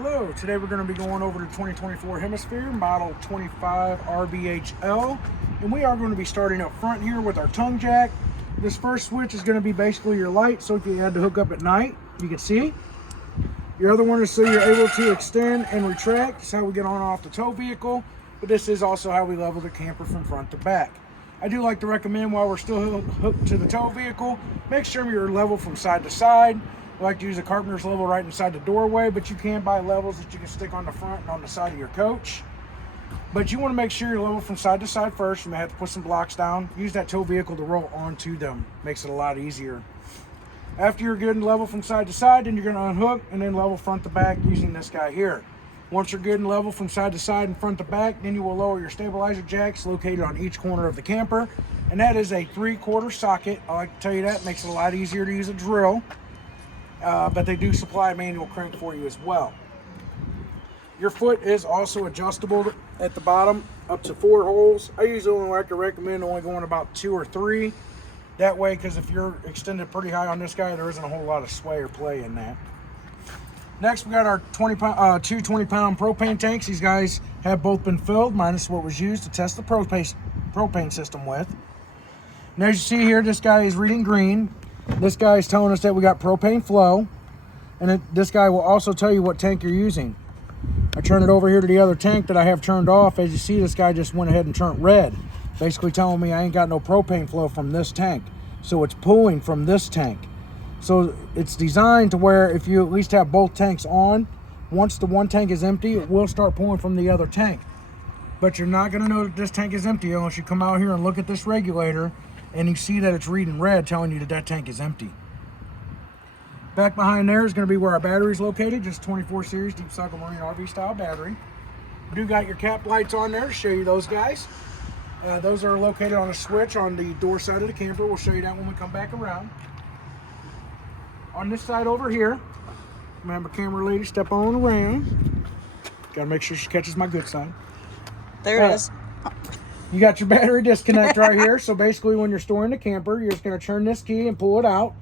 Hello, today we're going to be going over the 2024 Hemisphere model 25 RBHL, and we are going to be starting up front here with our tongue jack. This first switch is going to be basically your light, so if you had to hook up at night, you can see. Your other one is so you're able to extend and retract. That's how we get on and off the tow vehicle, but this is also how we level the camper from front to back. I do like to recommend while we're still hooked to the tow vehicle, make sure you're level from side to side. I like to use a carpenter's level right inside the doorway, but you can buy levels that you can stick on the front and on the side of your coach. But you want to make sure you're level from side to side first. You may have to put some blocks down. Use that tow vehicle to roll onto them. Makes it a lot easier. After you're good and level from side to side, then you're going to unhook and then level front to back using this guy here. Once you're good and level from side to side and front to back, then you will lower your stabilizer jacks located on each corner of the camper. And that is a 3/4 socket. I like to tell you that. Makes it a lot easier to use a drill. But they do supply a manual crank for you as well. Your foot is also adjustable at the bottom up to 4 holes. I usually only like to recommend only going about 2 or 3. That way, because if you're extended pretty high on this guy, there isn't a whole lot of sway or play in that. Next, we got our 2 20-pound propane tanks. These guys have both been filled, minus what was used to test the propane system with. And as you see here, this guy is reading green. This guy is telling us that we got propane flow, and this guy will also tell you what tank you're using. I turn it over here to the other tank that I have turned off. As you see, this guy just went ahead and turned red, basically telling me I ain't got no propane flow from this tank. So it's pulling from this tank. So it's designed to where if you at least have both tanks on, once the one tank is empty, it will start pulling from the other tank. But you're not going to know that this tank is empty unless you come out here and look at this regulator and you see that it's reading red, telling you that that tank is empty. Back behind there is going to be where our battery is located, just 24 series deep cycle marine RV style battery. You do got your cap lights on there to show you those guys. Those are located on a switch on the door side of the camper. We'll show you that when we come back around. On this side over here, I'm gonna have my camera lady step on around. Gotta make sure she catches my good side. There it is. You got your battery disconnect right here. So basically when you're storing the camper, you're just going to turn this key and pull it out.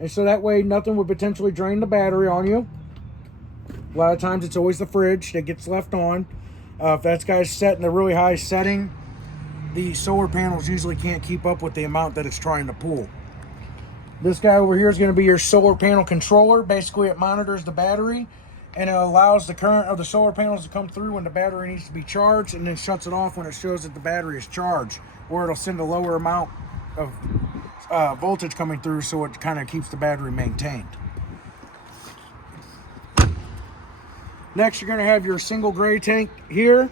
And so that way nothing would potentially drain the battery on you. A lot of times it's always the fridge that gets left on. If that guy's set in a really high setting, the solar panels usually can't keep up with the amount that it's trying to pull. This guy over here is going to be your solar panel controller. Basically it monitors the battery, and it allows the current of the solar panels to come through when the battery needs to be charged, and then shuts it off when it shows that the battery is charged, or it'll send a lower amount of voltage coming through, so it kind of keeps the battery maintained. Next, you're going to have your single gray tank here.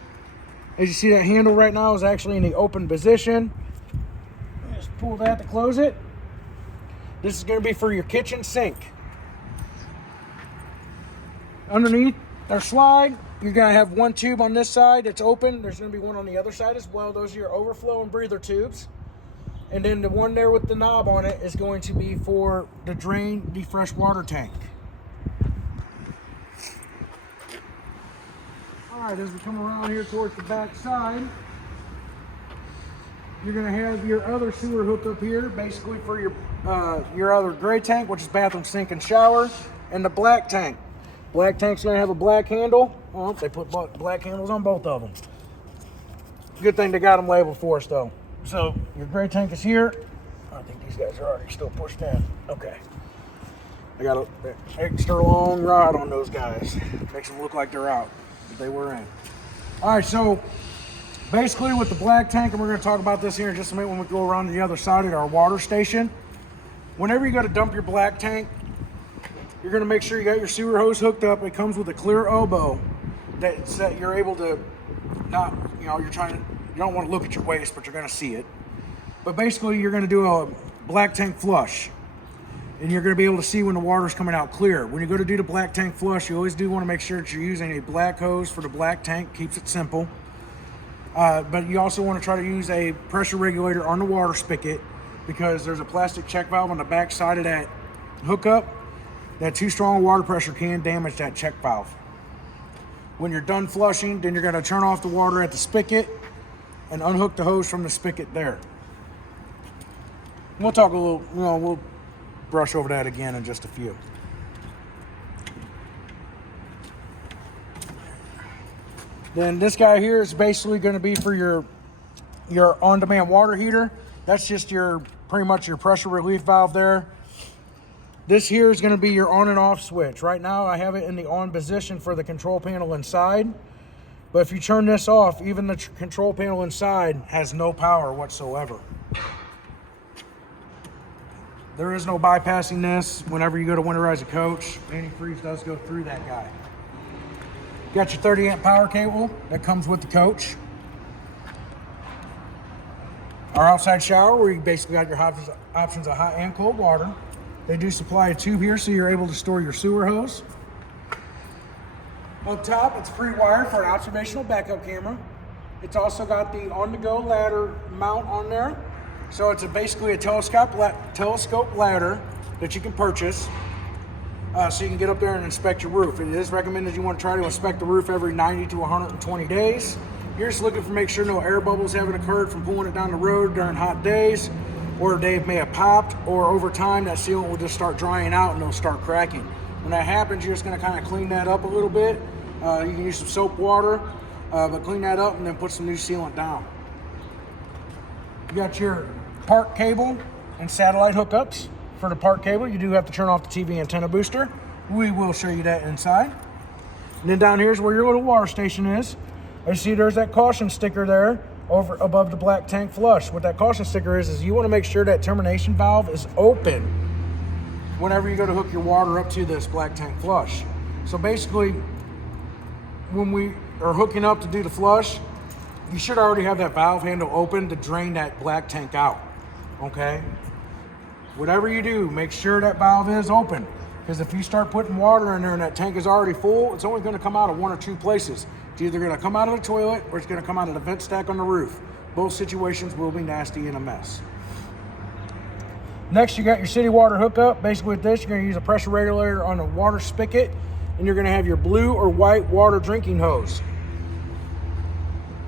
As you see, that handle right now is actually in the open position. Just pull that to close it. This is going to be for your kitchen sink. Underneath our slide, you're going to have one tube on this side that's open. There's going to be one on the other side as well. Those are your overflow and breather tubes. And then the one there with the knob on it is going to be for the drain, the fresh water tank. All right, as we come around here towards the back side, you're going to have your other sewer hooked up here, basically for your other gray tank, which is bathroom, sink, and shower, and the black tank. Black tank's gonna have a black handle. Well, they put black handles on both of them. Good thing they got them labeled for us though. So your gray tank is here. I think these guys are already still pushed in. Okay. I got an extra long rod on those guys. Makes them look like they're out, but they were in. All right, so basically with the black tank, and we're gonna talk about this here in just a minute when we go around to the other side at our water station. Whenever you go to dump your black tank, you're going to make sure you got your sewer hose hooked up. It comes with a clear elbow that you're able to not, you don't want to look at your waste, but you're going to see it. But basically, you're going to do a black tank flush, and you're going to be able to see when the water's coming out clear. When you go to do the black tank flush, you always do want to make sure that you're using a black hose for the black tank. Keeps it simple. But you also want to try to use a pressure regulator on the water spigot, because there's a plastic check valve on the back side of that hookup. That too strong water pressure can damage that check valve. When you're done flushing, then you're going to turn off the water at the spigot and unhook the hose from the spigot there. We'll talk a little, we'll brush over that again in just a few. Then this guy here is basically going to be for your on-demand water heater. That's just your pretty much your pressure relief valve there. This here is going to be your on and off switch. Right now I have it in the on position for the control panel inside. But if you turn this off, even the control panel inside has no power whatsoever. There is no bypassing this. Whenever you go to winterize a coach, antifreeze does go through that guy. Got your 30 amp power cable that comes with the coach. Our outside shower, where you basically got your options of hot and cold water. They do supply a tube here so you're able to store your sewer hose. Up top, it's pre-wired for an observational backup camera. It's also got the on-the-go ladder mount on there. So it's basically a telescope ladder that you can purchase so you can get up there and inspect your roof. It is recommended you want to try to inspect the roof every 90 to 120 days. You're just looking to make sure no air bubbles haven't occurred from pulling it down the road during hot days, or they may have popped, or over time that sealant will just start drying out and it'll start cracking. When that happens, you're just going to kind of clean that up a little bit. You can use some soap water, but clean that up and then put some new sealant down. You got your park cable and satellite hookups. For the park cable, you do have to turn off the TV antenna booster. We will show you that inside. And then down here is where your little water station is. I see there's that caution sticker there over above the black tank flush. What that caution sticker is you want to make sure that termination valve is open whenever you go to hook your water up to this black tank flush. So basically, when we are hooking up to do the flush, you should already have that valve handle open to drain that black tank out, okay? Whatever you do, make sure that valve is open, because if you start putting water in there and that tank is already full, it's only going to come out of one or two places. It's either going to come out of the toilet or it's going to come out of the vent stack on the roof. Both situations will be nasty and a mess. Next, you got your city water hookup. Basically with this, you're going to use a pressure regulator on a water spigot, and you're going to have your blue or white water drinking hose.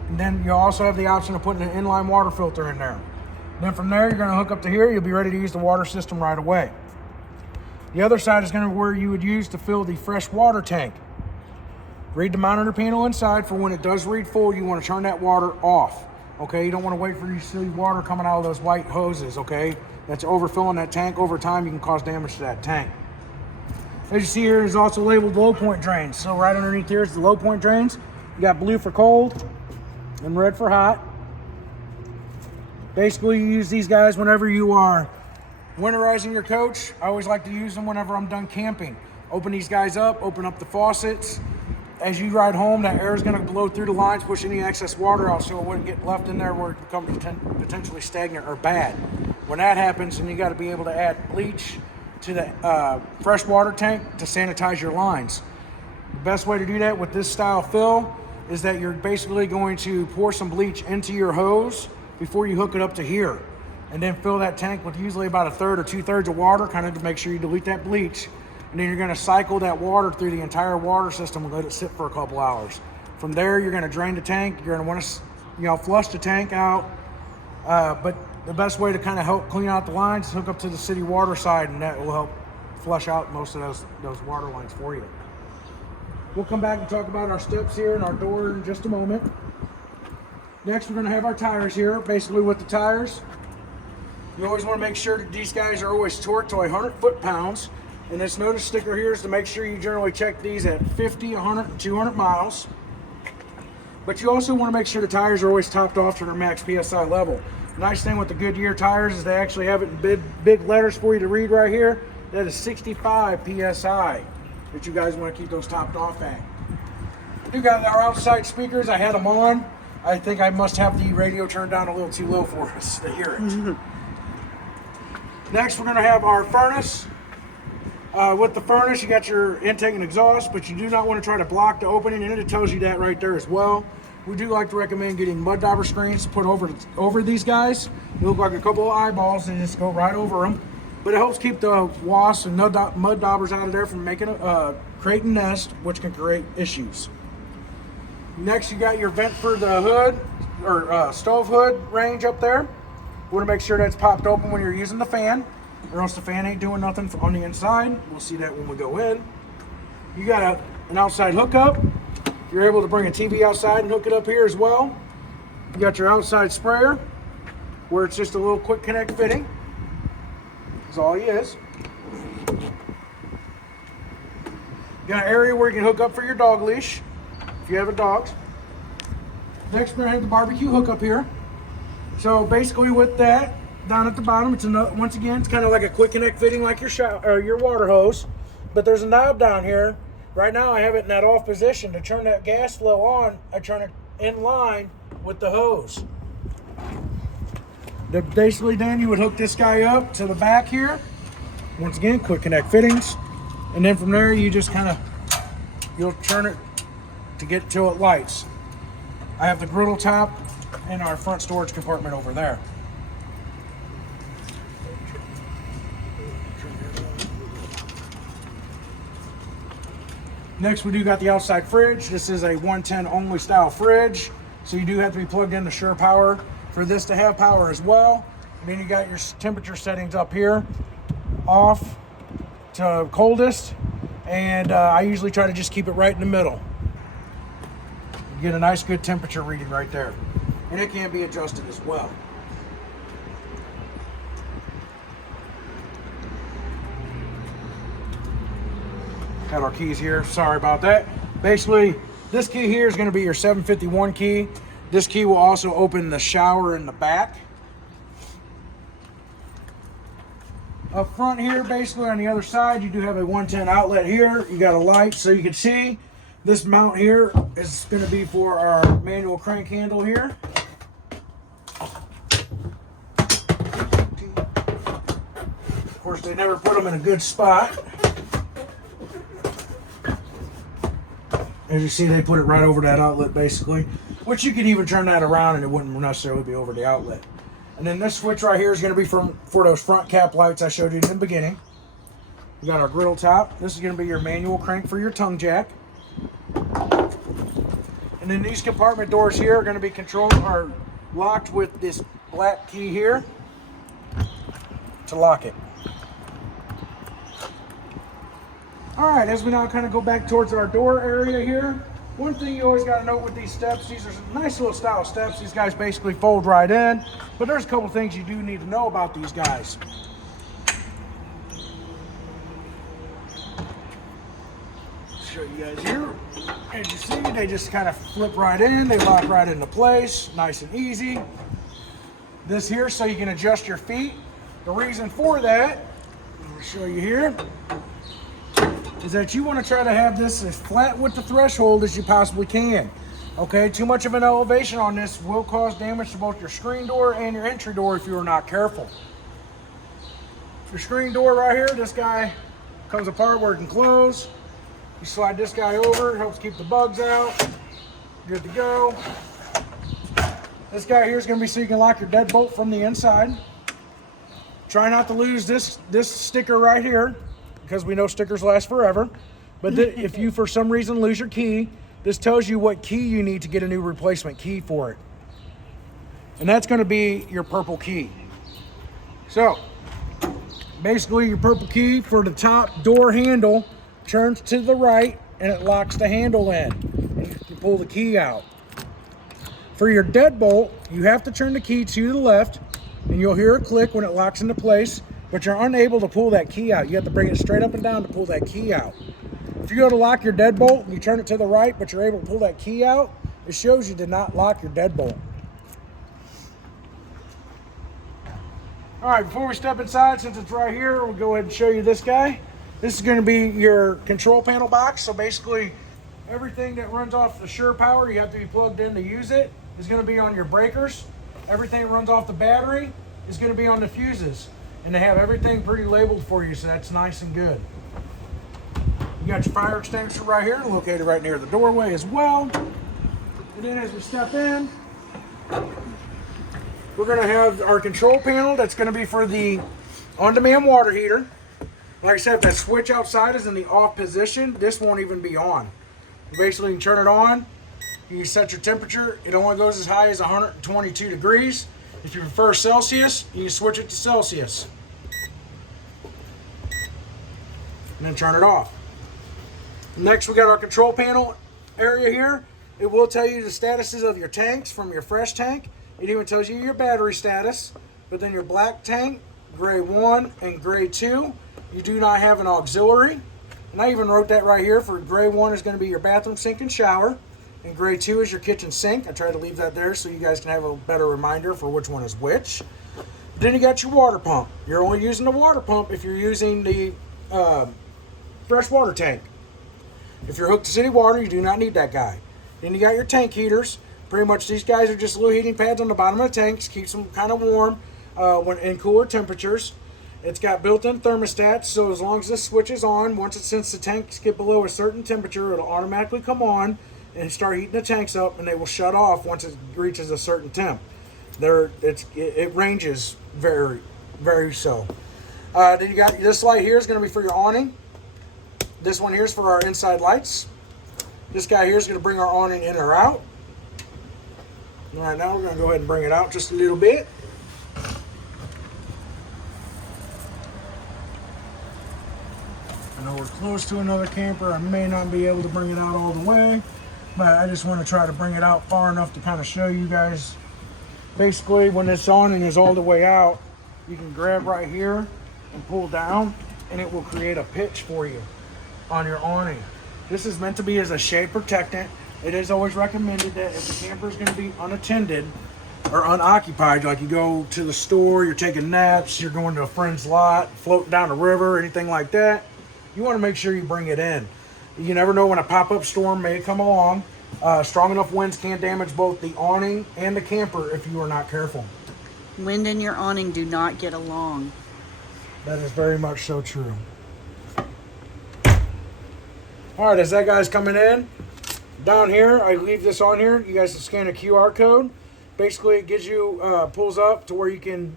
And then you also have the option of putting an inline water filter in there. Then from there, you're going to hook up to here. You'll be ready to use the water system right away. The other side is going to be where you would use to fill the fresh water tank. Read the monitor panel inside. For when it does read full, you want to turn that water off. Okay, you don't want to wait for you to see water coming out of those white hoses, okay? That's overfilling that tank. Over time, you can cause damage to that tank. As you see here, is also labeled low point drains. So right underneath here is the low point drains. You got blue for cold and red for hot. Basically, you use these guys whenever you are winterizing your coach. I always like to use them whenever I'm done camping. Open these guys up, open up the faucets. As you ride home, that air is going to blow through the lines, push any excess water out so it wouldn't get left in there where it becomes potentially stagnant or bad. When that happens, then you got to be able to add bleach to the freshwater tank to sanitize your lines. The best way to do that with this style fill is that you're basically going to pour some bleach into your hose before you hook it up to here, and then fill that tank with usually about 1/3 or 2/3 of water, kind of to make sure you dilute that bleach. And then you're going to cycle that water through the entire water system and let it sit for a couple hours. From there, you're going to drain the tank. You're going to want to, flush the tank out. But the best way to kind of help clean out the lines is hook up to the city water side, and that will help flush out most of those water lines for you. We'll come back and talk about our steps here and our door in just a moment. Next, we're going to have our tires here. Basically, with the tires, you always want to make sure that these guys are always torqued to 100 foot-pounds. And this notice sticker here is to make sure you generally check these at 50, 100, and 200 miles. But you also want to make sure the tires are always topped off to their max PSI level. The nice thing with the Goodyear tires is they actually have it in big letters for you to read right here. That is 65 PSI that you guys want to keep those topped off at. We got our outside speakers. I had them on. I think I must have the radio turned down a little too low for us to hear it. Next, we're going to have our furnace. With the furnace, you got your intake and exhaust, but you do not want to try to block the opening, and it tells you that right there as well. We do like to recommend getting mud dauber screens to put over these guys. They look like a couple of eyeballs and just go right over them. But it helps keep the wasps and mud daubers out of there from creating nest, which can create issues. Next, you got your vent for the hood or stove hood range up there. You want to make sure that's popped open when you're using the fan, or else the fan ain't doing nothing on the inside. We'll see that when we go in. You got an outside hookup You're able to bring a TV outside and hook it up here as well. You got your outside sprayer, where it's just a little quick connect fitting. That's all he is. You got an area where you can hook up for your dog leash, if you have a dog. Next, we're gonna have the barbecue hookup here. So basically with that, down at the bottom, it's another, once again, it's kind of like a quick connect fitting like your shower, or your water hose. But there's a knob down here. Right now I have it in that off position. To turn that gas flow on, I turn it in line with the hose. Basically then you would hook this guy up to the back here. Once again, quick connect fittings. And then from there you just kind of, you'll turn it to get till it lights. I have the griddle top and our front storage compartment over there. Next, we do got the outside fridge. This is a 110 only style fridge. So you do have to be plugged into Sure Power for this to have power as well. And then you got your temperature settings up here, off to coldest. And I usually try to just keep it right in the middle. You get a nice good temperature reading right there. And it can be adjusted as well. Got our keys here, sorry about that. Basically, this key here is gonna be your 751 key. This key will also open the shower in the back. Up front here, basically on the other side, you do have a 110 outlet here. You got a light, so you can see this mount here is gonna be for our manual crank handle here. Of course, they never put them in a good spot. As you see, they put it right over that outlet basically, which you could even turn that around and it wouldn't necessarily be over the outlet. And then this switch right here is going to be for those front cap lights I showed you in the beginning. We got our griddle top. This is going to be your manual crank for your tongue jack. And then these compartment doors here are going to be controlled or locked with this black key here to lock it. All right, as we now kind of go back towards our door area here, one thing you always got to note with these steps, these are some nice little style steps. These guys basically fold right in, but there's a couple things you do need to know about these guys. Show you guys here. As you see, they just kind of flip right in. They lock right into place, nice and easy. This here, so you can adjust your feet. The reason for that, I'm gonna show you here, is that you want to try to have this as flat with the threshold as you possibly can. Okay, too much of an elevation on this will cause damage to both your screen door and your entry door if you are not careful. Your screen door right here, this guy comes apart where it can close. You slide this guy over, it helps keep the bugs out. Good to go. This guy here is going to be so you can lock your deadbolt from the inside. Try not to lose this sticker right here, because we know stickers last forever. But if you for some reason lose your key, this tells you what key you need to get a new replacement key for it. And that's going to be your purple key. So basically your purple key for the top door handle turns to the right and it locks the handle in and you pull the key out. For your deadbolt, you have to turn the key to the left and you'll hear a click when it locks into place, but you're unable to pull that key out. You have to bring it straight up and down to pull that key out. If you go to lock your deadbolt and you turn it to the right, but you're able to pull that key out, it shows you did not lock your deadbolt. All right, before we step inside, since it's right here, we'll go ahead and show you this guy. This is going to be your control panel box. So basically, everything that runs off the Sure Power, you have to be plugged in to use it, is going to be on your breakers. Everything that runs off the battery is going to be on the fuses. And they have everything pretty labeled for you, so that's nice and good. You got your fire extinguisher right here, located right near the doorway as well. And then as we step in, we're going to have our control panel that's going to be for the on-demand water heater. Like I said, if that switch outside is in the off position, this won't even be on. You basically can turn it on, you can set your temperature. It only goes as high as 122 degrees. If you prefer Celsius, you can switch it to Celsius. And then turn it off. Next, we got our control panel area here, it will tell you the statuses of your tanks from your fresh tank. It even tells you your battery status. But then your black tank, grade 1 and grade 2, you do not have an auxiliary. And I even wrote that right here. For grade 1 is going to be your bathroom sink and shower. And grade 2 is your kitchen sink. I tried to leave that there so you guys can have a better reminder for which one is which. Then you got your water pump. You're only using the water pump if you're using the fresh water tank. If you're hooked to city water, you do not need that guy. Then you got your tank heaters. Pretty much these guys are just little heating pads on the bottom of the tanks. Keeps them kind of warm when in cooler temperatures. It's got built-in thermostats, so as long as this switch is on, once it since the tanks get below a certain temperature, it'll automatically come on and start heating the tanks up, and they will shut off once it reaches a certain temp. It ranges very, very so. Then you got this light here is going to be for your awning. This one here is for our inside lights. This guy here is going to bring our awning in or out. All right, now we're going to go ahead and bring it out just a little bit. I know we're close to another camper. I may not be able to bring it out all the way, but I just want to try to bring it out far enough to kind of show you guys. Basically, when this awning is all the way out, you can grab right here and pull down, and it will create a pitch for you on your awning. This is meant to be as a shade protectant. It is always recommended that if the camper is going to be unattended or unoccupied, like you go to the store, you're taking naps, you're going to a friend's lot, floating down the river, anything like that, you want to make sure you bring it in. You never know when a pop-up storm may come along. Strong enough winds can damage both the awning and the camper if you are not careful. Wind and your awning do not get along. That is very much so true. All right, as that guy's coming in, down here, I leave this on here. You guys can scan a QR code. Basically, it gives you, pulls up to where you can,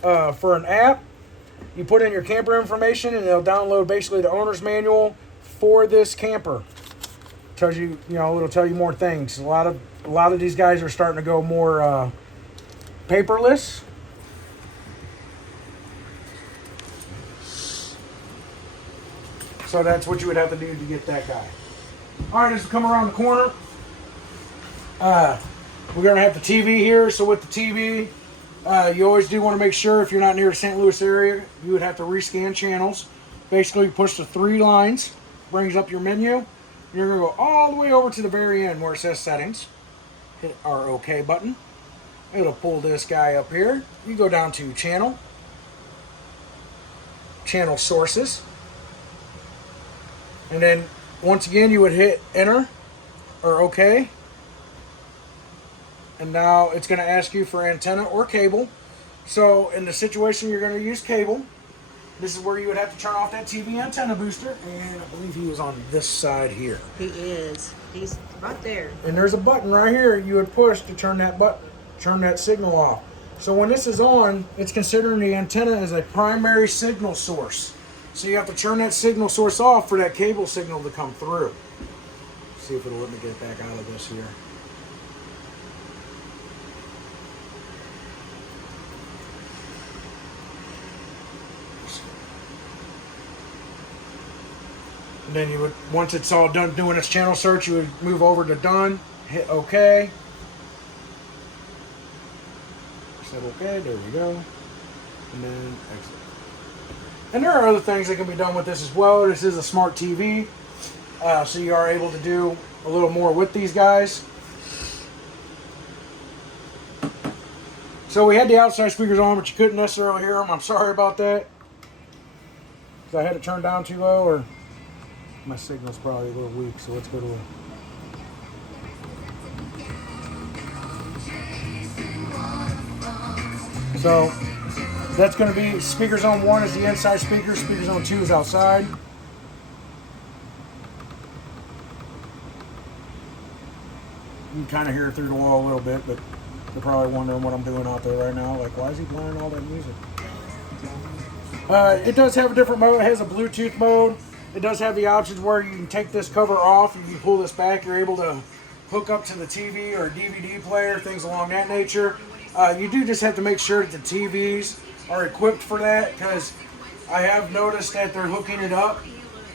for an app, you put in your camper information and it'll download basically the owner's manual for this camper. Tells you, it'll tell you more things. A lot of these guys are starting to go more paperless. So that's what you would have to do to get that guy. All right, as we come around the corner, we're going to have the TV here. So with the TV, you always do want to make sure if you're not near the St. Louis area, you would have to rescan channels. Basically, you push the 3 lines, brings up your menu. You're going to go all the way over to the very end where it says settings. Hit our OK button. It'll pull this guy up here. You go down to channel sources. And then once again, you would hit enter or OK. And now it's going to ask you for antenna or cable. So in the situation you're going to use cable, this is where you would have to turn off that TV antenna booster. And I believe he was on this side here. He is. He's right there. And there's a button right here you would push to turn that signal off. So when this is on, it's considering the antenna as a primary signal source. So you have to turn that signal source off for that cable signal to come through. See if it'll let me get back out of this here. And then you would, once it's all done doing its channel search, you would move over to done, hit OK. Said OK, there we go. And then exit. And there are other things that can be done with this as well. This is a smart TV, so you are able to do a little more with these guys. So we had the outside speakers on, but you couldn't necessarily hear them. I'm sorry about that, because I had it turned down too low, or my signal's probably a little weak, so let's go to So that's going to be speaker zone 1 is the inside speaker, speaker zone 2 is outside. You can kind of hear it through the wall a little bit, but you're probably wondering what I'm doing out there right now. Like, why is he playing all that music? It does have a different mode. It has a Bluetooth mode. It does have the options where you can take this cover off. If you pull this back, you're able to hook up to the TV or DVD player, things along that nature. You do just have to make sure that the TVs are equipped for that, because I have noticed that they're hooking it up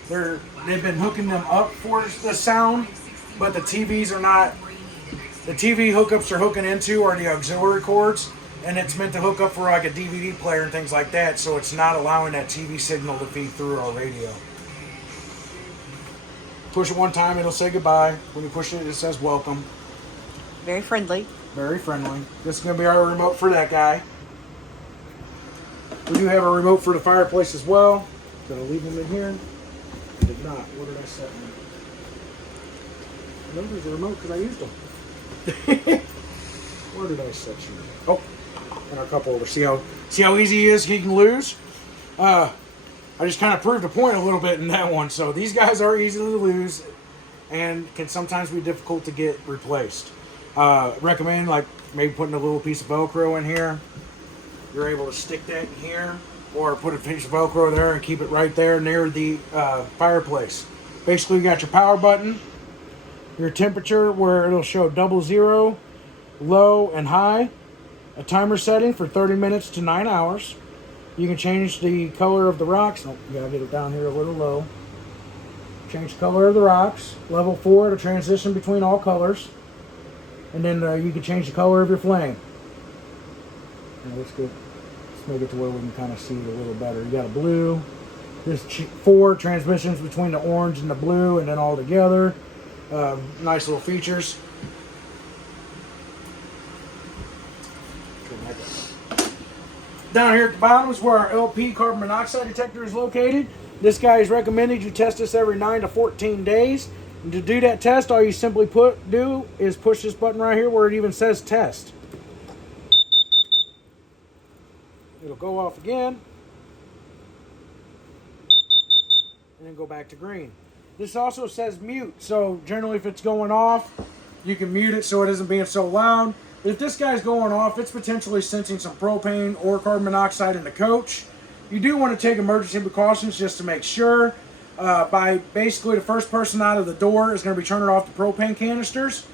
They've been hooking them up for the sound, but the TVs are not. The TV hookups are hooking into are the auxiliary cords, and it's meant to hook up for like a DVD player and things like that, so it's not allowing that TV signal to feed through our radio. Push it one time, it'll say goodbye. When you push it, it says welcome. Very friendly. Very friendly. This is going to be our remote for that guy. We do have a remote for the fireplace as well. Gonna leave them in here. I did not. What did I set them? No, there's a remote because I used them. Where did I set you? Oh, and our cup holder. See how easy he is? He can lose. I just kind of proved the point a little bit in that one. So these guys are easy to lose, and can sometimes be difficult to get replaced. Recommend like maybe putting a little piece of Velcro in here. You're able to stick that in here, or put a piece of Velcro there and keep it right there near the fireplace. Basically, you got your power button, your temperature where it'll show 00, low, and high, a timer setting for 30 minutes to 9 hours. You can change the color of the rocks. Oh, you gotta get it down here a little low. Change the color of the rocks. Level 4 to transition between all colors. And then you can change the color of your flame. Now let's make it to where we can kind of see it a little better. You got a blue. There's 4 transmissions between the orange and the blue, and then all together. Nice little features. Down here at the bottom is where our LP carbon monoxide detector is located. This guy is recommended you test this every 9 to 14 days. And to do that test, all you simply do is push this button right here where it even says test. It'll go off again. And then go back to green. This also says mute. So generally if it's going off, you can mute it so it isn't being so loud. If this guy's going off, it's potentially sensing some propane or carbon monoxide in the coach. You do want to take emergency precautions just to make sure. By basically the first person out of the door is going to be turning off the propane canisters.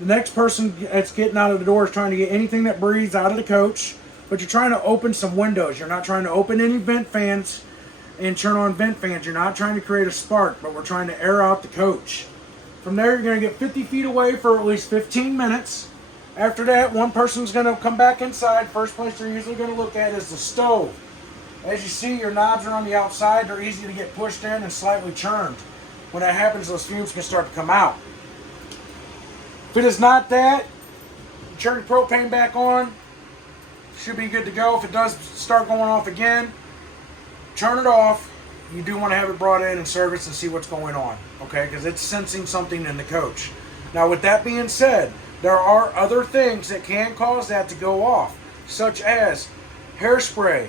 The next person that's getting out of the door is trying to get anything that breathes out of the coach. But you're trying to open some windows. You're not trying to open any vent fans and turn on vent fans. You're not trying to create a spark, but we're trying to air out the coach. From there, you're going to get 50 feet away for at least 15 minutes. After that, one person's going to come back inside. First place they're usually going to look at is the stove. As you see, your knobs are on the outside. They're easy to get pushed in and slightly churned. When that happens, those fumes can start to come out. If it is not that, turn your propane back on. Should be good to go. If it does start going off again, turn it off. You do want to have it brought in and serviced and see what's going on, okay? Because it's sensing something in the coach. Now, with that being said, there are other things that can cause that to go off, such as hairspray,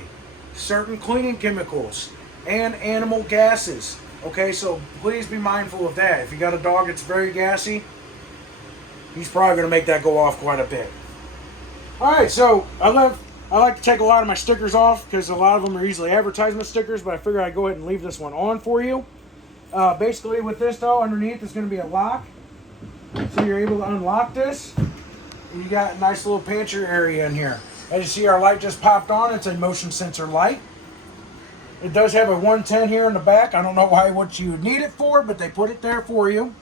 certain cleaning chemicals, and animal gases. Okay, so please be mindful of that. If you got a dog that's very gassy, he's probably going to make that go off quite a bit. Alright, so I like to take a lot of my stickers off because a lot of them are easily advertisement stickers, but I figure I'd go ahead and leave this one on for you. Basically with this though, underneath is going to be a lock. So you're able to unlock this. And you got a nice little pantry area in here. As you see, our light just popped on. It's a motion sensor light. It does have a 110 here in the back. I don't know what you would need it for, but they put it there for you.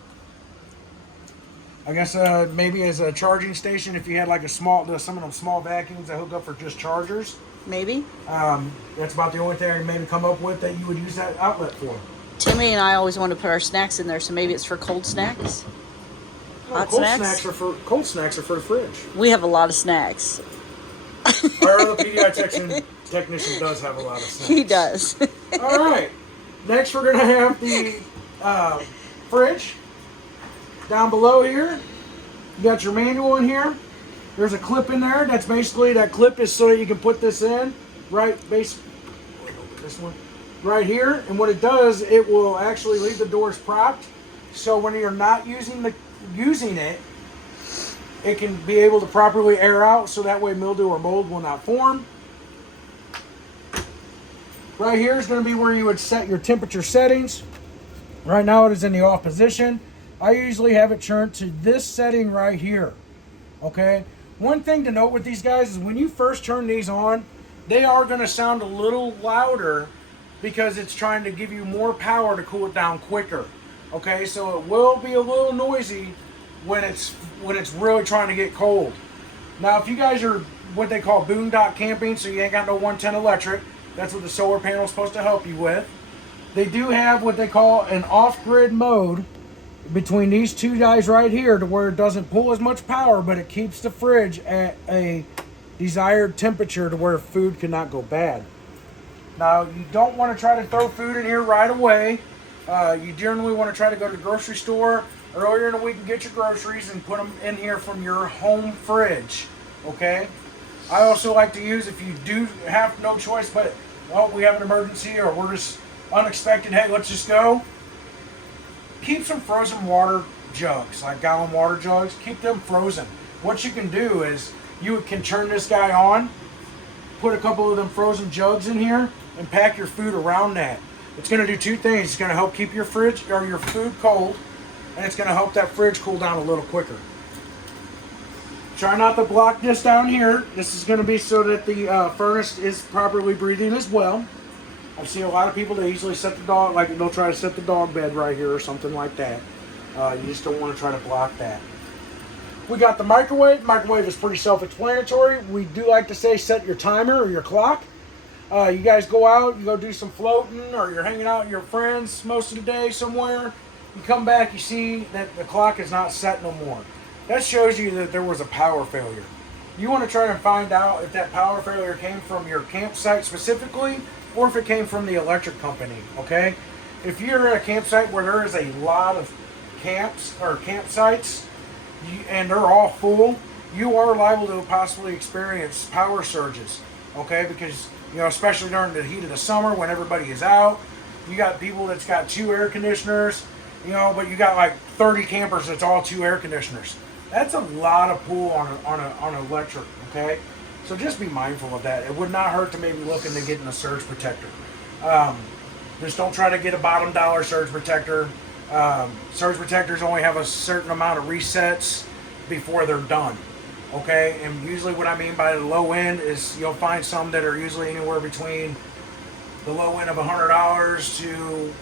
I guess maybe as a charging station if you had like some of them small vacuums that hook up for just chargers. Maybe. That's about the only thing I can maybe come up with that you would use that outlet for. Timmy and I always want to put our snacks in there, so maybe it's for cold snacks. Hot cold snacks? Cold snacks are for the fridge. We have a lot of snacks. Our other PDI technician does have a lot of snacks. He does. All right. Next, we're going to have the fridge. Down below here, you got your manual in here. There's a clip in there. That's basically, that clip is so that you can put this in right this one right here. And what it does, it will actually leave the doors propped. So when you're not using it, it can be able to properly air out so that way mildew or mold will not form. Right here is going to be where you would set your temperature settings. Right now it is in the off position. I usually have it turned to this setting right here. Okay? One thing to note with these guys is when you first turn these on, they are going to sound a little louder because it's trying to give you more power to cool it down quicker. Okay, so it will be a little noisy when it's really trying to get cold. Now, if you guys are what they call boondock camping, so you ain't got no 110 electric, that's what the solar panel is supposed to help you with. They do have what they call an off-grid mode between these two guys right here, to where it doesn't pull as much power, but it keeps the fridge at a desired temperature to where food cannot go bad. Now, you don't want to try to throw food in here right away. You generally want to try to go to the grocery store earlier in the week and get your groceries and put them in here from your home fridge. Okay? I also like to use, if you do have no choice, but well, we have an emergency or we're just unexpected, hey, let's just go. Keep some frozen water jugs, like gallon water jugs. Keep them frozen. What you can do is you can turn this guy on, put a couple of them frozen jugs in here, and pack your food around that. It's going to do two things. It's going to help keep your fridge or your food cold, and it's going to help that fridge cool down a little quicker. Try not to block this down here. This is going to be so that the furnace is properly breathing as well. I've seen a lot of people that easily set the dog, like they'll try to set the dog bed right here or something like that. You just don't want to try to block that. We got the microwave. Microwave is pretty self-explanatory. We do like to say set your timer or your clock. You guys go out, you go do some floating, or you're hanging out with your friends most of the day somewhere. You come back, you see that the clock is not set no more. That shows you that there was a power failure. You want to try and find out if that power failure came from your campsite specifically, or if it came from the electric company, okay? If you're at a campsite where there is a lot of camps or campsites, and they're all full, you are liable to possibly experience power surges, okay? Because, you know, especially during the heat of the summer when everybody is out, you got people that's got 2 air conditioners, you know, but you got like 30 campers that's all 2 air conditioners. That's a lot of pull on electric, okay? So just be mindful of that. It would not hurt to maybe look into getting a surge protector. Just don't try to get a bottom dollar surge protector. Surge protectors only have a certain amount of resets before they're done. Okay, and usually what I mean by the low end is you'll find some that are usually anywhere between the low end of $100 to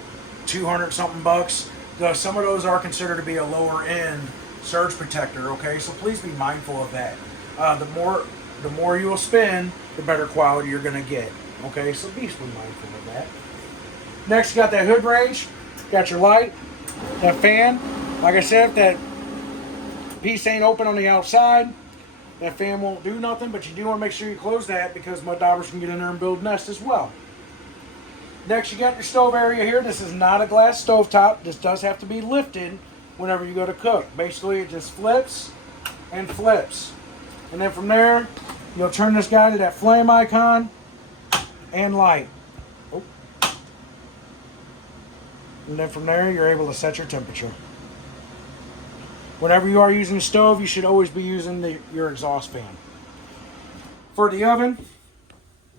200 something bucks. Some of those are considered to be a lower end surge protector. Okay, so please be mindful of that. The more you will spend, the better quality you're going to get. Okay, so be mindful of that. Next, you got that hood range, got your light, that fan. Like I said, if that piece ain't open on the outside, that fan won't do nothing, but you do want to make sure you close that because mud daubers can get in there and build nests as well. Next, you got your stove area here. This is not a glass stove top. This does have to be lifted whenever you go to cook. Basically, it just flips and flips. And then from there, you'll turn this guy to that flame icon and light. Oh. And then from there, you're able to set your temperature. Whenever you are using a stove, you should always be using your exhaust fan. For the oven,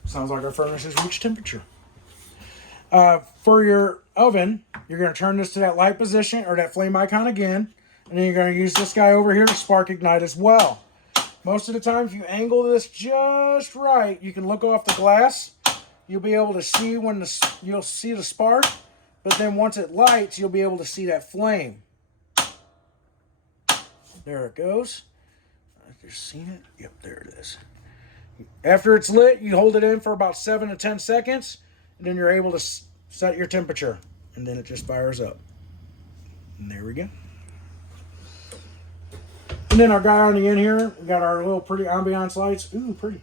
sounds like our furnace has reached temperature. For your oven, you're going to turn this to that light position or that flame icon again, and then you're going to use this guy over here to spark ignite as well. Most of the time, if you angle this just right, you can look off the glass. You'll be able to see you'll see the spark, but then once it lights, you'll be able to see that flame. There it goes. I've just seen it. Yep, there it is. After it's lit, you hold it in for about 7 to 10 seconds, and then you're able to set your temperature, and then it just fires up. And there we go. And then our guy on the end here, we got our little pretty ambiance lights. Ooh, pretty.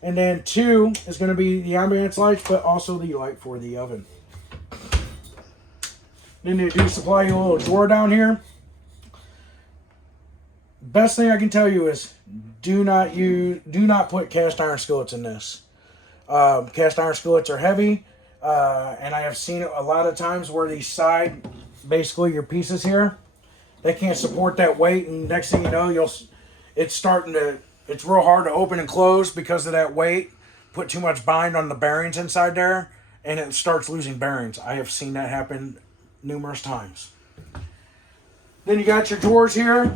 And then 2 is going to be the ambiance lights, but also the light for the oven. Then they do supply you a little drawer down here. Best thing I can tell you is do not put cast iron skillets in this. Cast iron skillets are heavy, and I have seen it a lot of times where these side, basically your pieces here, they can't support that weight, and next thing you know, it's real hard to open and close because of that weight. Put too much bind on the bearings inside there, and it starts losing bearings. I have seen that happen numerous times. Then you got your drawers here.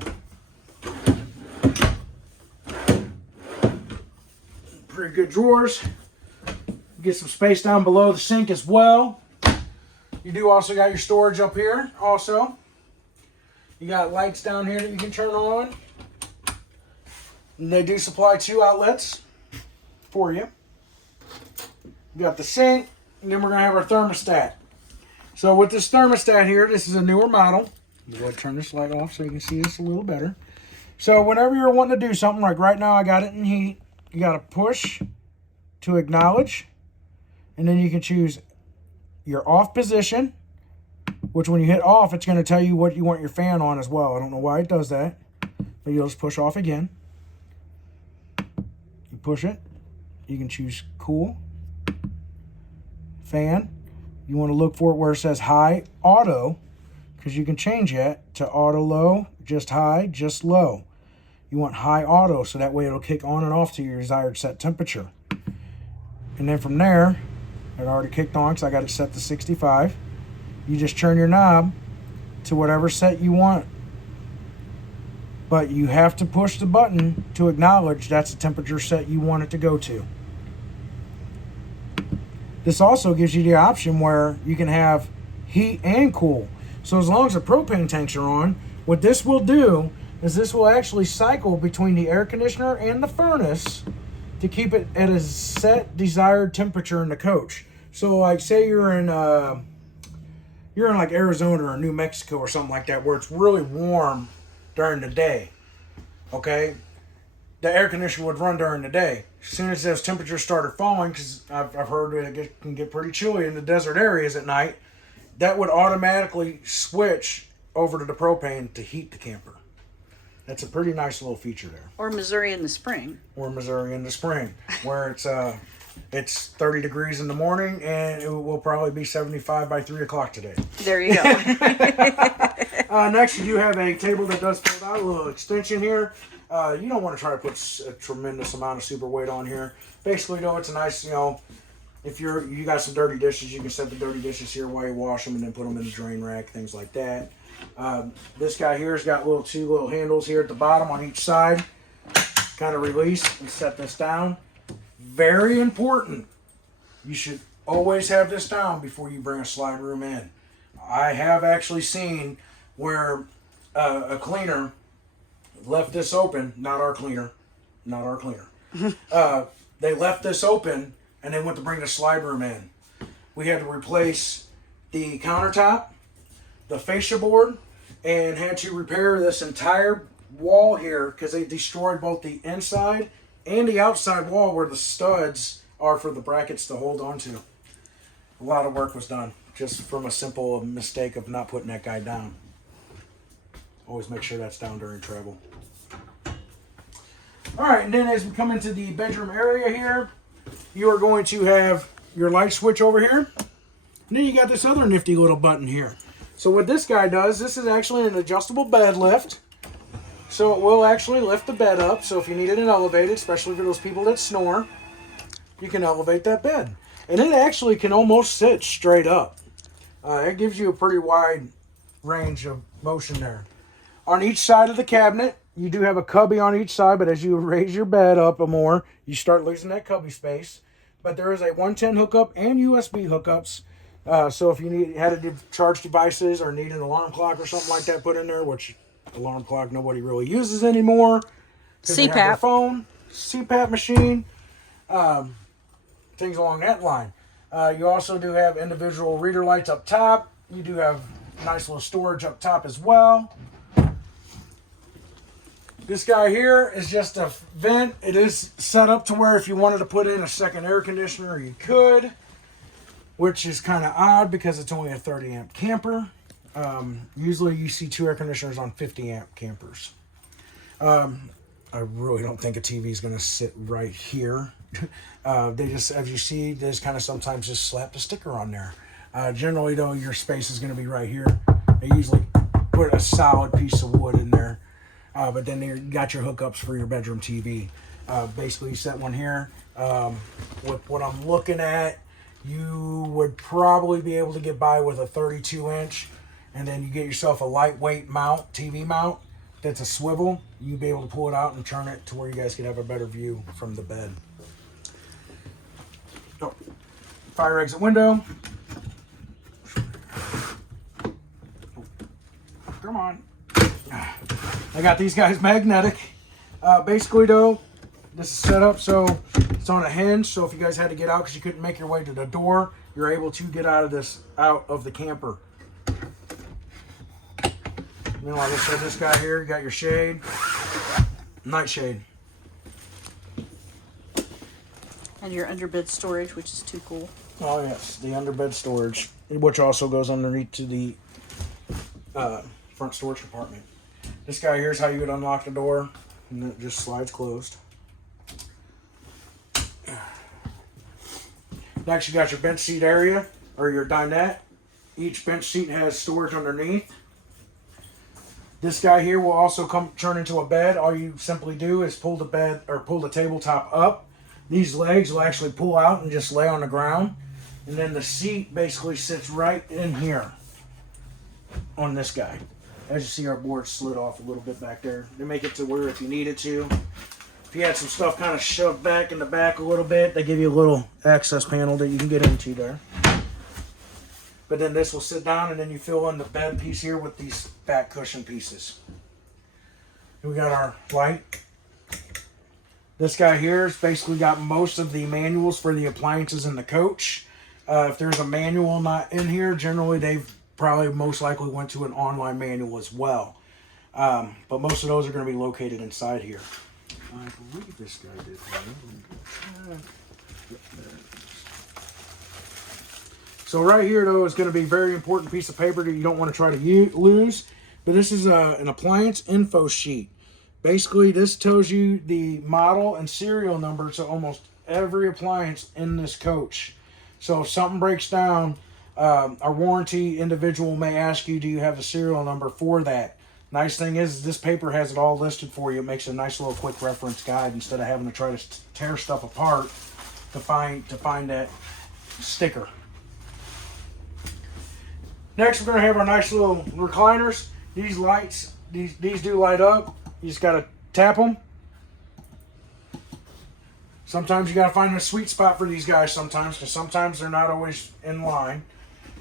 Pretty good drawers. You get some space down below the sink as well. You do also got your storage up here also. You got lights down here that you can turn on. And they do supply 2 outlets for you. You got the sink, and then we're going to have our thermostat. So with this thermostat here, this is a newer model. I'm going to turn this light off so you can see this a little better. So whenever you're wanting to do something, like right now I got it in heat, you got to push to acknowledge, and then you can choose your off position, which when you hit off, it's going to tell you what you want your fan on as well. I don't know why it does that, but you'll just push off again. You push it. You can choose cool, fan. You want to look for it where it says high, auto, because you can change it to auto low, just high, just low. You want high auto, so that way it'll kick on and off to your desired set temperature. And then from there, it already kicked on because I got it set to 65. You just turn your knob to whatever set you want. But you have to push the button to acknowledge that's the temperature set you want it to go to. This also gives you the option where you can have heat and cool. So as long as the propane tanks are on, what this will do is this will actually cycle between the air conditioner and the furnace to keep it at a set desired temperature in the coach. So like say you're in like Arizona or New Mexico or something like that where it's really warm during the day, okay? The air conditioner would run during the day. As soon as those temperatures started falling, because I've heard it can get pretty chilly in the desert areas at night, that would automatically switch over to the propane to heat the camper. That's a pretty nice little feature there. Or Missouri in the spring. Or Missouri in the spring, where it's 30 degrees in the morning and it will probably be 75 by 3 o'clock today. There you go. Next, you do have a table that does fold out, a little extension here. You don't want to try to put a tremendous amount of super weight on here. Basically, though, it's a nice, if you got some dirty dishes, you can set the dirty dishes here while you wash them and then put them in the drain rack, things like that. This guy here has got two little handles here at the bottom on each side. Kind of release and set this down. Very important. You should always have this down before you bring a slide room in. I have actually seen where a cleaner left this open, not our cleaner. They left this open and they went to bring the slide room in. We had to replace the countertop, the fascia board, and had to repair this entire wall here because they destroyed both the inside and the outside wall where the studs are for the brackets to hold on to. A lot of work was done just from a simple mistake of not putting that guy down. Always make sure that's down during travel. All right, and then as we come into the bedroom area here, you are going to have your light switch over here. And then you got this other nifty little button here. So what this guy does, this is actually an adjustable bed lift. So it will actually lift the bed up. So if you needed it elevated, especially for those people that snore, you can elevate that bed. And it actually can almost sit straight up. It gives you a pretty wide range of motion there. On each side of the cabinet, you do have a cubby on each side, but as you raise your bed up more, you start losing that cubby space. But there is a 110 hookup and USB hookups. So if you had to charge devices or need an alarm clock or something like that put in there, which alarm clock nobody really uses anymore. CPAP. They have their phone, CPAP machine, things along that line. You also do have individual reader lights up top. You do have nice little storage up top as well. This guy here is just a vent. It is set up to where if you wanted to put in a second air conditioner, you could, which is kind of odd because it's only a 30 amp camper. Usually you see 2 air conditioners on 50 amp campers. I really don't think a TV is going to sit right here. They just, as you see, they just kind of sometimes just slap the sticker on there. Generally though, your space is going to be right here. They usually put a solid piece of wood in there. But then you got your hookups for your bedroom TV. Basically, you set one here. With what I'm looking at, you would probably be able to get by with a 32-inch. And then you get yourself a lightweight mount, TV mount, that's a swivel. You'd be able to pull it out and turn it to where you guys can have a better view from the bed. Oh. fire exit window. Come on. I got these guys magnetic. Basically though, this is set up so it's on a hinge, so if you guys had to get out because you couldn't make your way to the door, you're able to get out of the camper. And then like I said, this guy here, you got your shade, nightshade. And your underbed storage, which is too cool. Oh yes, the underbed storage, which also goes underneath to the front storage compartment. This guy here is how you would unlock the door, and it just slides closed. Next, you got your bench seat area, or your dinette. Each bench seat has storage underneath. This guy here will also turn into a bed. All you simply do is pull the bed, or pull the tabletop up. These legs will actually pull out and just lay on the ground. And then the seat basically sits right in here on this guy. As you see, our board slid off a little bit back there. They make it to where if you needed to, if you had some stuff kind of shoved back in the back a little bit, they give you a little access panel that you can get into there. But then this will sit down, and then you fill in the bed piece here with these back cushion pieces. We got our light. This guy here has basically got most of the manuals for the appliances in the coach. If there's a manual not in here, generally they've probably most likely went to an online manual as well. But most of those are going to be located inside here. I believe this guy did. So right here, though, is going to be a very important piece of paper that you don't want to try to lose. But this is an appliance info sheet. Basically, this tells you the model and serial number to almost every appliance in this coach. So if something breaks down, our warranty individual may ask you, do you have a serial number for that? Nice thing is this paper has it all listed for you. It makes a nice little quick reference guide instead of having to try to tear stuff apart to find that sticker. Next, we're going to have our nice little recliners. These lights, these do light up. You just got to tap them. Sometimes you got to find a sweet spot for these guys sometimes, because sometimes they're not always in line.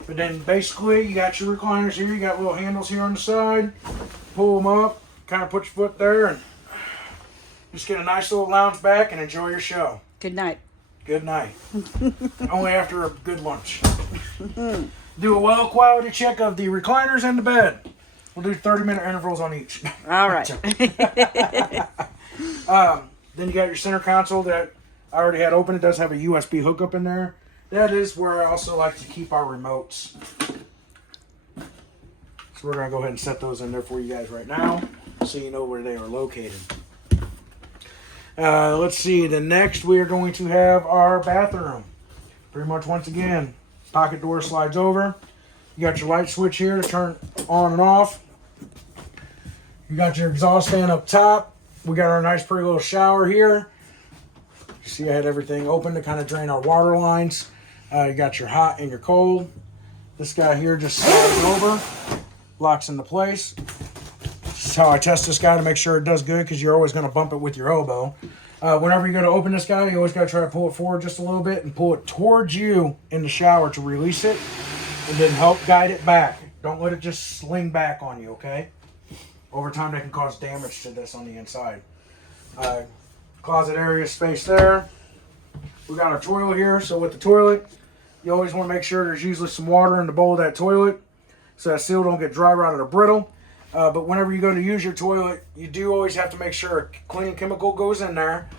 But then basically you got your recliners here. You got little handles here on the side. Pull them up, kind of put your foot there, and just get a nice little lounge back and enjoy your show. Good night. Good night. Only after a good lunch. Do a well quality check of the recliners and the bed. We'll do 30-minute intervals on each. All right. Then you got your center console that I already had open. It does have a USB hookup in there. That is where I also like to keep our remotes. So we're going to go ahead and set those in there for you guys right now, so you know where they are located. Let's see. The next we are going to have our bathroom. Pretty much once again, pocket door slides over. You got your light switch here to turn on and off. You got your exhaust fan up top. We got our nice pretty little shower here. You see I had everything open to kind of drain our water lines. You got your hot and your cold. This guy here just slides over, locks into place. This is how I test this guy to make sure it does good, because you're always going to bump it with your elbow. Whenever you go to open this guy, you always got to try to pull it forward just a little bit and pull it towards you in the shower to release it, and then help guide it back. Don't let it just sling back on you, okay? Over time, that can cause damage to this on the inside. Closet area space there. We got our toilet here. So with the toilet, you always want to make sure there's usually some water in the bowl of that toilet, so that seal don't get dry, rotted, or brittle. But whenever you go to use your toilet, you do always have to make sure a cleaning chemical goes in there.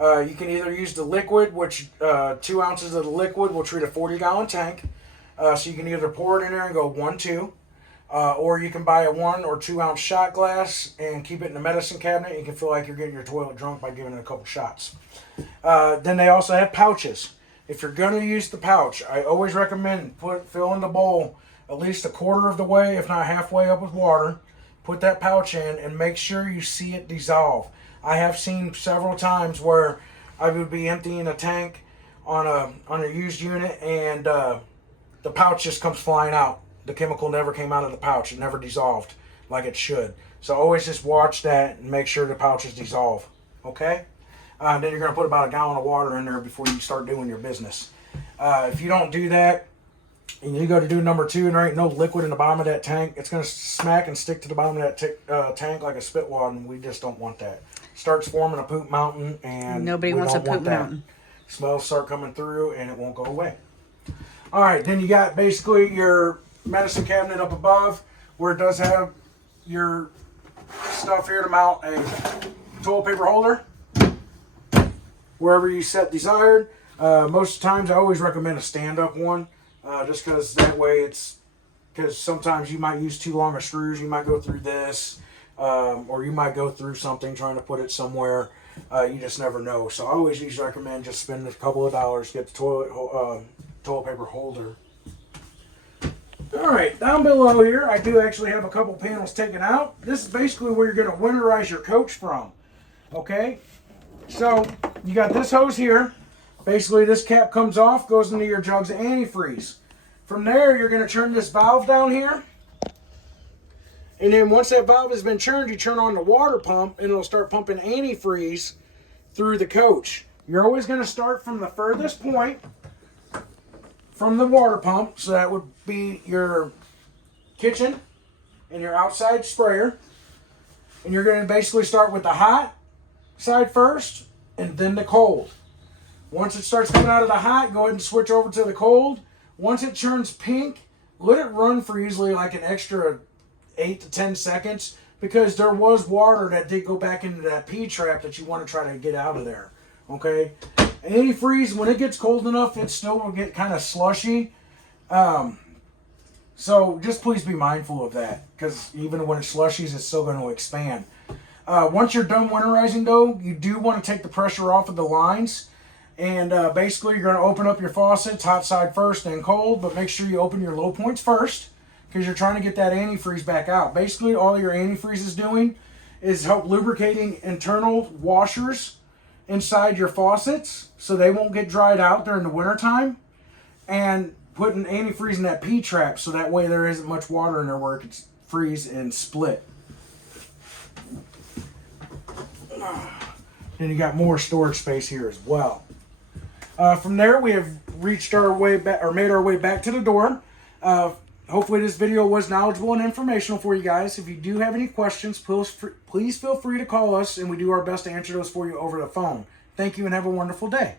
You can either use the liquid, which 2 ounces of the liquid will treat a 40-gallon tank. So you can either pour it in there and go 1-2. Or you can buy a 1 or 2 ounce shot glass and keep it in the medicine cabinet. You can feel like you're getting your toilet drunk by giving it a couple shots. Then they also have pouches. If you're going to use the pouch, I always recommend fill in the bowl at least a quarter of the way, if not halfway up with water. Put that pouch in and make sure you see it dissolve. I have seen several times where I would be emptying a tank on a used unit, and the pouch just comes flying out. The chemical never came out of the pouch. It never dissolved like it should. So always just watch that and make sure the pouches dissolve. Okay? Then you're going to put about a gallon of water in there before you start doing your business. If you don't do that, and you go to do number 2 and there ain't no liquid in the bottom of that tank, it's going to smack and stick to the bottom of that tank like a spit wad, and we just don't want that. Starts forming a poop mountain, and Nobody wants a poop mountain. Smells start coming through, and it won't go away. All right, then you got basically your medicine cabinet up above, where it does have your stuff here to mount a toilet paper holder wherever you set desired. Most times I always recommend a stand-up one, just because that way because sometimes you might use too long of screws. You might go through this, or you might go through something trying to put it somewhere. You just never know. So I always usually recommend just spending a couple of dollars to get the toilet paper holder. Alright, down below here I do actually have a couple panels taken out. This is basically where you're going to winterize your coach from. Okay, so you got this hose here. Basically this cap comes off, goes into your jugs of antifreeze. From there you're going to turn this valve down here. And then once that valve has been turned, you turn on the water pump and it'll start pumping antifreeze through the coach. You're always going to start from the furthest point from the water pump, so that would be your kitchen and your outside sprayer. And you're going to basically start with the hot side first and then the cold. Once it starts coming out of the hot, go ahead and switch over to the cold. Once it turns pink, let it run for usually like an extra 8 to 10 seconds, because there was water that did go back into that P-trap that you want to try to get out of there. Okay? Antifreeze, when it gets cold enough, it still will get kind of slushy. So just please be mindful of that, because even when it slushies, it's still going to expand. Once you're done winterizing, though, you do want to take the pressure off of the lines. And basically, you're going to open up your faucets, hot side first, then cold. But make sure you open your low points first, because you're trying to get that antifreeze back out. Basically, all your antifreeze is doing is help lubricating internal washers inside your faucets, so they won't get dried out during the wintertime, and putting antifreeze in that P-trap, so that way there isn't much water in there where it can freeze and split. Then you got more storage space here as well. From there, we have reached our way back, or made our way back to the door. Hopefully this video was knowledgeable and informational for you guys. If you do have any questions, please feel free to call us, and we do our best to answer those for you over the phone. Thank you and have a wonderful day.